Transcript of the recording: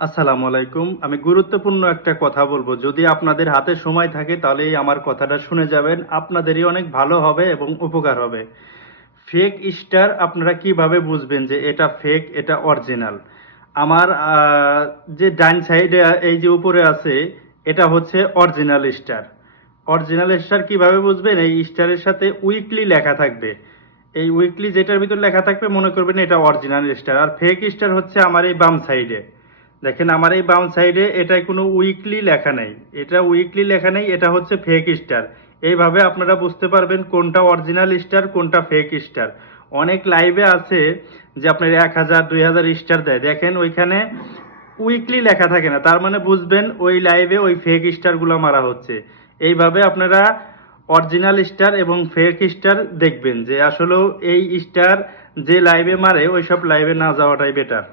আসসালামু আলাইকুম। আমি গুরুত্বপূর্ণ একটা কথা বলবো। যদি আপনাদের হাতে সময় থাকে তাহলে এই আমার কথাটা শুনে যাবেন। আপনাদেরই অনেক ভালো হবে এবং উপকার হবে। ফেক স্টার আপনারা কিভাবে বুঝবেন যে এটা ফেক, এটা অরিজিনাল? আমার যে ডান সাইডে এই যে উপরে আছে, এটা হচ্ছে অরিজিনাল স্টার। অরিজিনাল স্টার কিভাবে বুঝবেন? এই স্টারের সাথে উইকলি লেখা থাকবে। এই উইকলি যেটার ভিতর লেখা থাকবে মনে করবেন এটা অরিজিনাল স্টার। আর ফেক স্টার হচ্ছে আমার এই বাম সাইডে। দেখেন আমার এই বাম সাইডে এটায় কোনো উইকলি লেখা নেই। এটা উইকলি লেখা নেই, এটা হচ্ছে ফেক স্টার। এইভাবে আপনারা বুঝতে পারবেন কোনটা অরিজিনাল স্টার, কোনটা ফেক স্টার। অনেক লাইভে আছে যে আপনার 1000 2000 স্টার দেয়, দেখেন ওইখানে উইকলি লেখা থাকে না, তার মানে বুঝবেন ওই লাইভে ওই ফেক স্টারগুলো মারা হচ্ছে। এইভাবে আপনারা অরিজিনাল স্টার এবং ফেক স্টার দেখবেন যে আসলে এই স্টার যে লাইভে মারে ওইসব লাইভে না যাওয়াটাই বেটার।